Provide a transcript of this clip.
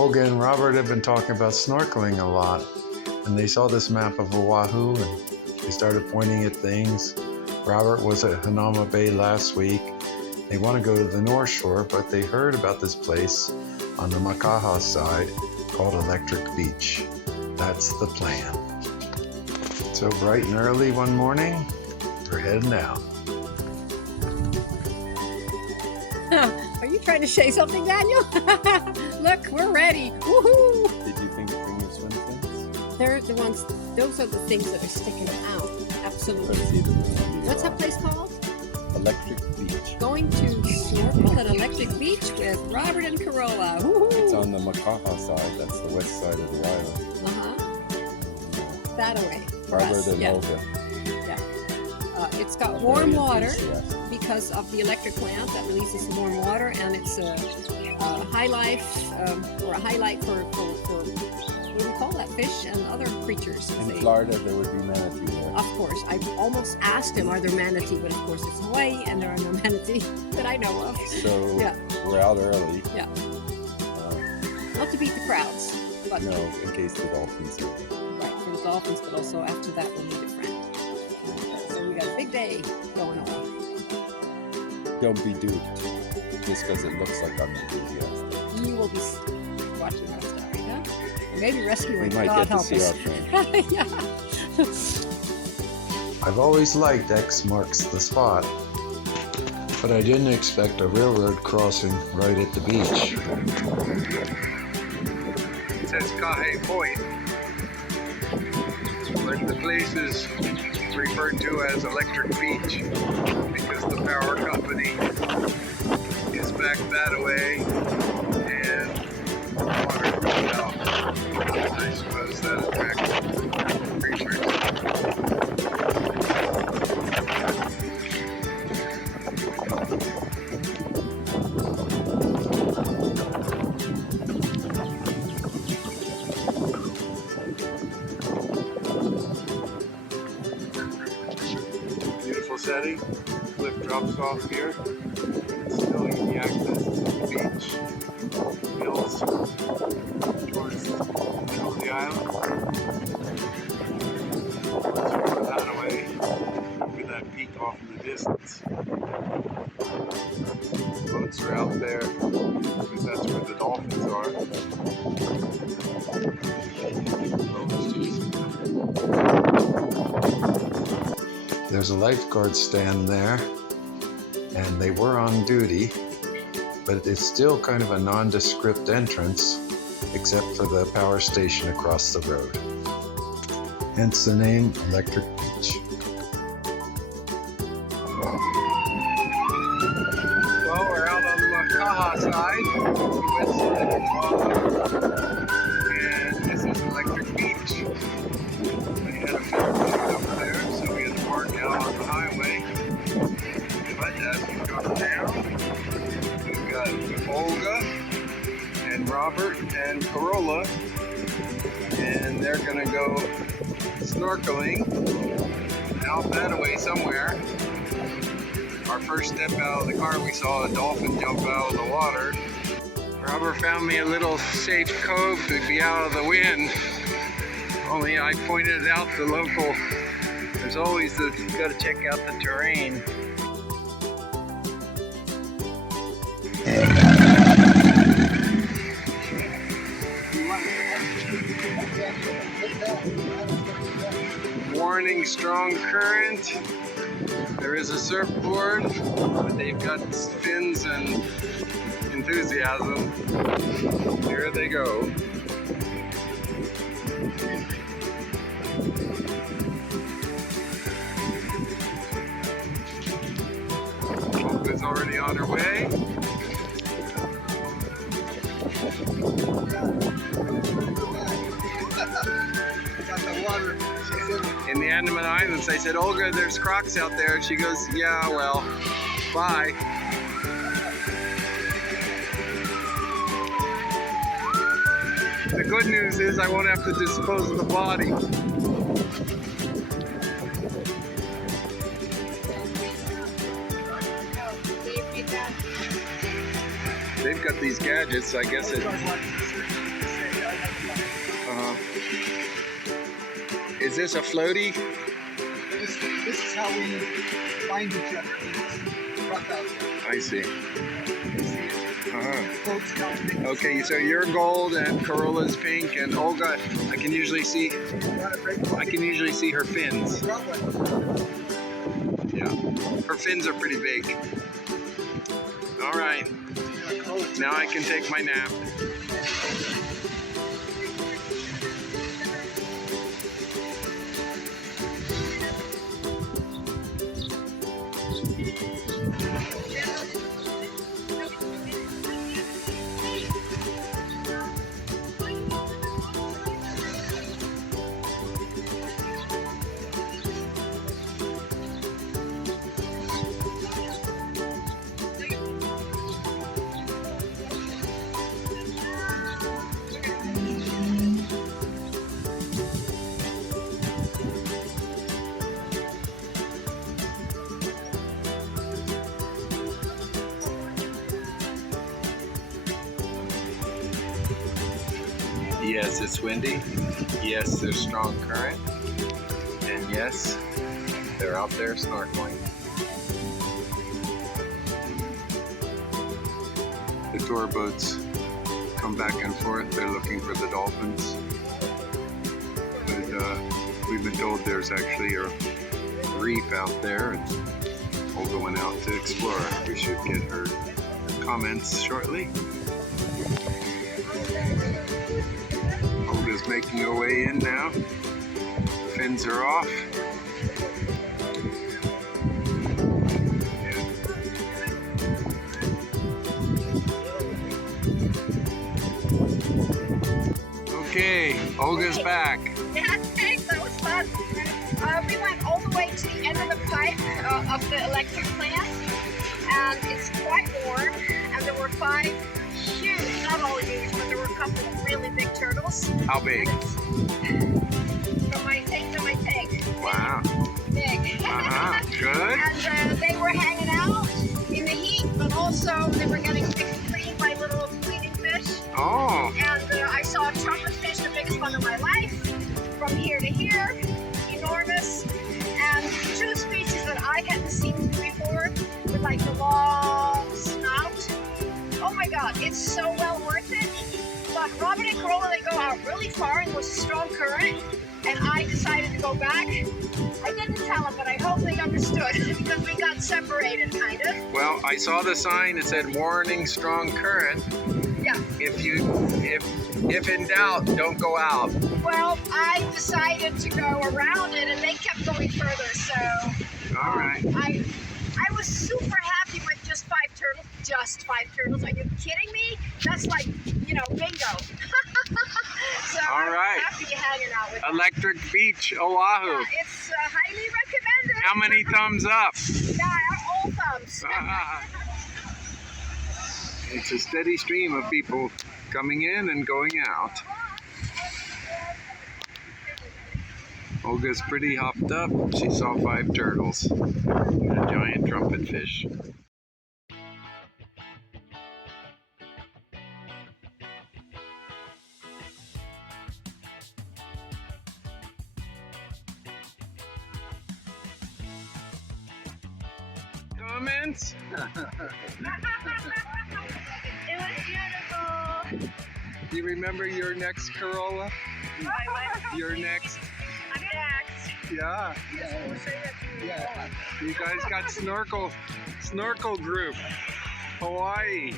Olga and Robert have been talking about snorkeling a lot, and they saw this map of Oahu and they started pointing at things. Robert was at Hanauma Bay last week. They want to go to the North Shore, but they heard about this place on the Makaha side called Electric Beach. That's the plan. So bright and early one morning, we're heading out. Are you trying to say something, Daniel? Look, we're ready. Woohoo! Did you bring your swim fins? They're the ones, those are the things that are sticking out. Absolutely. What's that place called? Electric Beach. Going to snorkel at Electric Beach with Robert and Corolla. Woohoo! It's on the Makaha side. That's the west side of the island. That away. Robert and yeah. Olga. It's got warm water because of the electric lamp that releases the warm water, and it's a high life or a highlight for what do we call that, fish and other creatures. In Florida, there would be manatee there. Of course, I almost asked him, are there manatee? But of course, it's Hawaii, and there are no manatee that I know of. So we're out early. Yeah. Not to beat the crowds, but no, in case the dolphins are there. Right, for the dolphins, but also after that, we'll need a friend. So we got a big day going on. Don't be duped just because it looks like I'm enthusiastic. You will be watching that story, huh? Maybe rescuing. We might God get to help see us. our friend. Yeah. I've always liked X marks the spot, but I didn't expect a railroad crossing right at the beach. It says Kahe Point, but the place is referred to as Electric Beach because the power company is back that way and water goes out. I suppose that attracts creatures. Beautiful setting. Cliff drops off here. Still easy access to the beach. Hills towards the middle of the island. Let's go that way. Look at that peak off in the distance. Boats are out there because that's where the dolphins are. There's a lifeguard stand there, and they were on duty, but it's still kind of a nondescript entrance, except for the power station across the road. Hence the name Electric Beach. Well, we're out on the Makaha side, the west side of Oahu, and this is Electric Beach. They had a field over there, so we had to park out on the highway. But as we come down, we've got Olga and Robert and Corolla, and they're gonna go snorkeling out that way somewhere. Our first step out of the car, we saw a dolphin jump out of the water. Robert found me a little safe cove to be out of the wind. Only I pointed out the local. There's always you got to check out the terrain. Warning, strong current. There is a surfboard, but they've got fins and enthusiasm. Here they go. Olga's already on her way. In the Andaman Islands, I said, Olga, there's crocs out there. She goes, yeah, well, bye. The good news is I won't have to dispose of the body. They've got these gadgets, I guess it Is this a floaty? This is how we find each other. It's rough out there. I see. Floats down big. Okay, so you're gold and Corolla's pink, and Olga, I can usually see her fins. Yeah, her fins are pretty big. All right, now I can take my nap. Yes, it's windy. Yes, there's strong current. And yes, they're out there snorkeling. The tour boats come back and forth. They're looking for the dolphins. But we've been told there's actually a reef out there, and Olga went out to explore. We should get her comments shortly. Olga's making her way in now. The fins are off. Okay, Olga's back. Yeah, thanks. That was fun. We went all the way to the end of the pipe of the electric plant, and it's quite warm. And there were 5 huge, not all huge, but there were a couple of really big turtles. How big? From my tank to my tank. Wow. Big. Good. And they were hanging out in the heat, but also they were getting picked clean by little bleeding fish. Oh. And I saw a trumpet fish, the biggest one of my life, from here to here, enormous. And 2 species that I hadn't seen before, with like the long snout. Oh my God, it's so well worth it. But Robert and Corolla, they go out really far, and there was a strong current, and I decided to go back. I didn't tell them, but I hope they understood because we got separated, kind of. Well, I saw the sign. It said "Warning: Strong Current." Yeah. If in doubt, don't go out. Well, I decided to go around it, and they kept going further. So. All right. I was super happy with just 5 turtles. Just 5 turtles? Are you kidding me? That's like, you know, bingo. So All right. I'm happy hanging out with them. Electric Beach, Oahu. Yeah, it's highly recommended. How many thumbs up? Yeah, all thumbs. It's a steady stream of people coming in and going out. Olga's pretty hopped up. She saw 5 turtles and a giant trumpet fish. Comments? It was beautiful. You remember your next Corolla? Your next? I'm next. Yeah. Yeah. You guys got snorkel group. Hawaii.